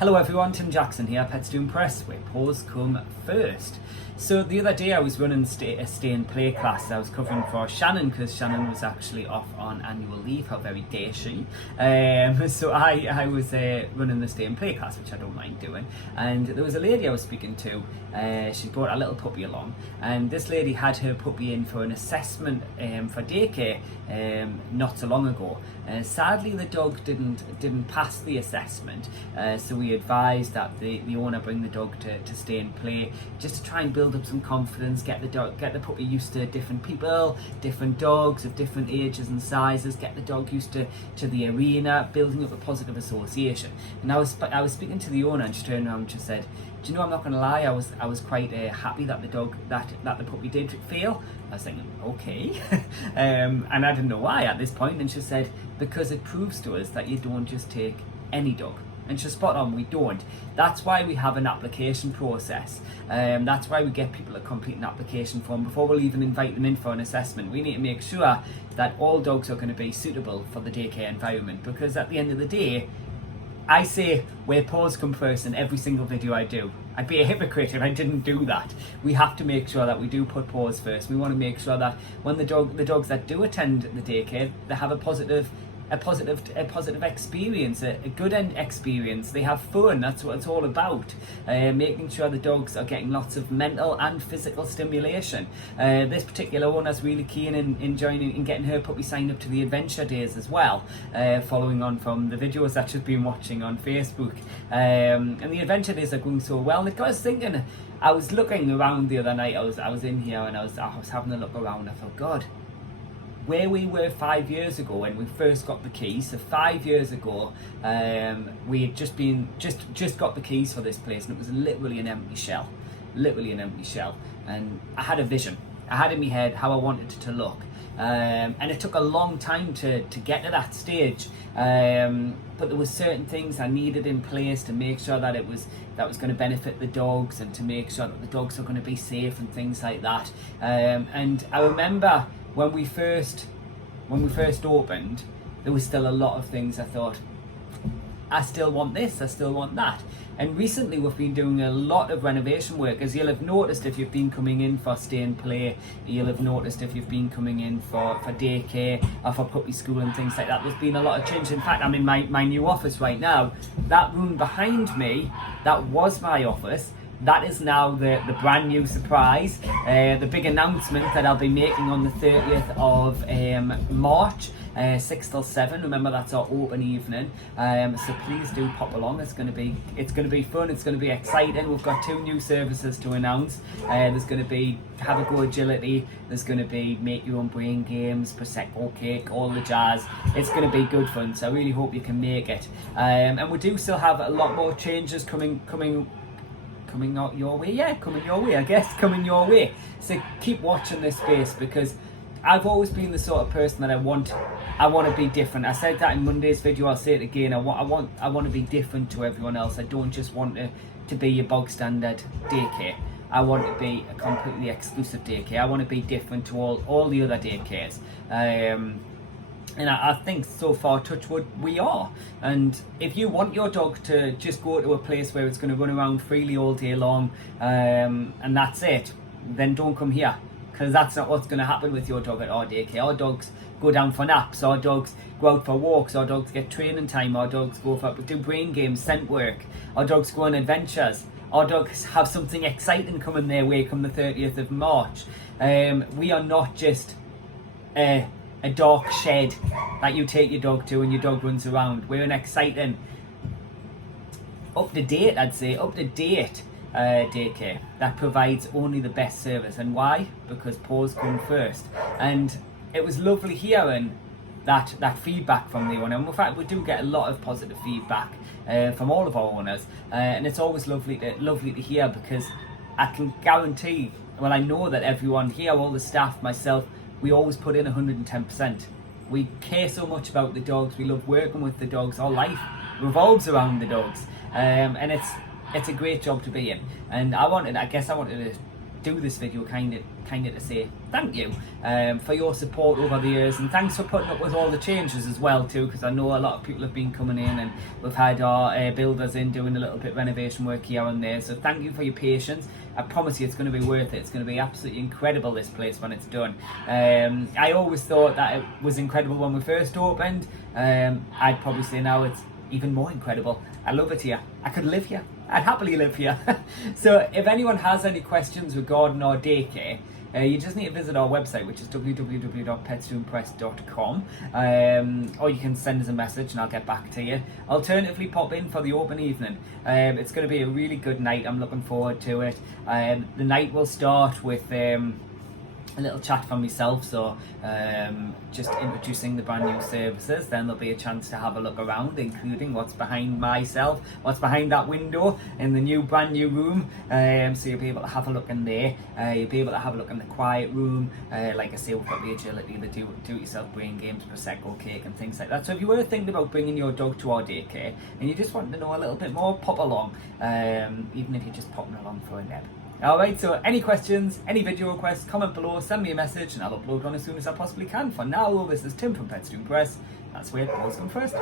Hello everyone, Tim Jackson here, Pets to Impress, where paws come first. So the other day I was running a stay and play class. I was covering for Shannon because Shannon was actually off on annual leave. How very dare she. So I was running the stay and play class, which I don't mind doing. And there was a lady I was speaking to. She brought a little puppy along, and this lady had her puppy in for an assessment for daycare not so long ago. Sadly, the dog didn't pass the assessment, so we advised that the owner bring the dog to stay and play, just to try and build up some confidence, get the puppy used to different people, different dogs of different ages and sizes, get the dog used to the arena, building up a positive association. And I was speaking to the owner, and she turned around and she said, "Do you know, I'm not going to lie, I was quite happy that the puppy did fail." I was thinking, okay, and I didn't know why at this point. And she said, because it proves to us that you don't just take any dog. And she's spot on, we don't. That's why we have an application process. That's why we get people to complete an application form before we'll even invite them in for an assessment. We need to make sure that all dogs are going to be suitable for the daycare environment, because at the end of the day, I say where paws come first in every single video I do. I'd be a hypocrite if I didn't do that. We have to make sure that we do put paws first. We want to make sure that when the dogs that do attend the daycare, they have a positive experience, a good end experience. They have fun. That's what it's all about. Making sure the dogs are getting lots of mental and physical stimulation. This particular owner's really keen in joining and getting her puppy signed up to the adventure days as well, following on from the videos that she's been watching on Facebook. And the adventure days are going so well. And it got us thinking. I was looking around the other night. I was in here and I was having a look around. I thought, God, where we were 5 years ago when we first got the keys. So 5 years ago, we had just got the keys for this place, and it was literally an empty shell, And I had a vision. I had in my head how I wanted it to look, and it took a long time to get to that stage. But there were certain things I needed in place to make sure that was going to benefit the dogs, and to make sure that the dogs are going to be safe and things like that. And I remember, when we first opened, there was still a lot of things I thought, I still want this, I still want that. And recently we've been doing a lot of renovation work, as you'll have noticed if you've been coming in for stay and play, you'll have noticed if you've been coming in for daycare or for puppy school and things like that. There's been a lot of change. In fact, I'm in my new office right now. That room behind me, that was my office. That is now the brand new surprise, the big announcement that I'll be making on the 30th of March, 6 till 7. Remember, that's our open evening. So please do pop along. It's going to be fun. It's going to be exciting. We've got 2 new services to announce. There's going to be Have a Go Agility. There's going to be Make Your Own Brain Games, Prosecco Cake, all the jazz. It's going to be good fun. So I really hope you can make it. And we do still have a lot more changes coming out your way, coming your way. So keep watching this space, because I've always been the sort of person that I want to be different. I said that in Monday's video, I'll say it again. I want to be different to everyone else. I don't just want to be your bog standard daycare. I want to be a completely exclusive daycare. I want to be different to all the other daycares. And I think so far, touch wood, we are. And if you want your dog to just go to a place where it's going to run around freely all day long, and that's it, then don't come here, because that's not what's going to happen with your dog at our daycare. Our dogs go down for naps, our dogs go out for walks, our dogs get training time, our dogs do brain games, scent work, our dogs go on adventures. Our dogs have something exciting coming their way come the 30th of March. We are not just a dark shed that you take your dog to and your dog runs around. We're an exciting, up to date daycare that provides only the best service. And why? Because paws come first. And it was lovely hearing that feedback from the owner. And in fact, we do get a lot of positive feedback from all of our owners, and it's always lovely to hear, because I can guarantee, well, I know that everyone here, all the staff, myself, we always put in 110%. We care so much about the dogs. We love working with the dogs. Our life revolves around the dogs, and it's a great job to be in. And I wanted to do this video kind of to say thank you for your support over the years, and thanks for putting up with all the changes as well too, because I know a lot of people have been coming in, and we've had our builders in doing a little bit of renovation work here and there, so thank you for your patience. I promise you it's going to be worth it. It's going to be absolutely incredible, this place, when it's done. I always thought that it was incredible when we first opened. I'd probably say now it's even more incredible. I love it here. I could live here. I'd happily live here. So if anyone has any questions regarding our daycare, you just need to visit our website, which is www.petsdoingpress.com, or you can send us a message and I'll get back to you. Alternatively, pop in for the open evening. It's going to be a really good night. I'm looking forward to it. The night will start with a little chat from myself, so just introducing the brand new services. Then there'll be a chance to have a look around, including what's behind myself, what's behind that window in the brand new room. So you'll be able to have a look in there. You'll be able to have a look in the quiet room. Like I say, we've got the agility, the do-it-yourself brain games, Prosecco cake and things like that. So if you were thinking about bringing your dog to our daycare and you just want to know a little bit more, pop along, even if you're just popping along for a nap. Alright, so any questions, any video requests, comment below, send me a message and I'll upload one as soon as I possibly can. For now, this is Tim from Pets Doing Press. That's where it goes on first.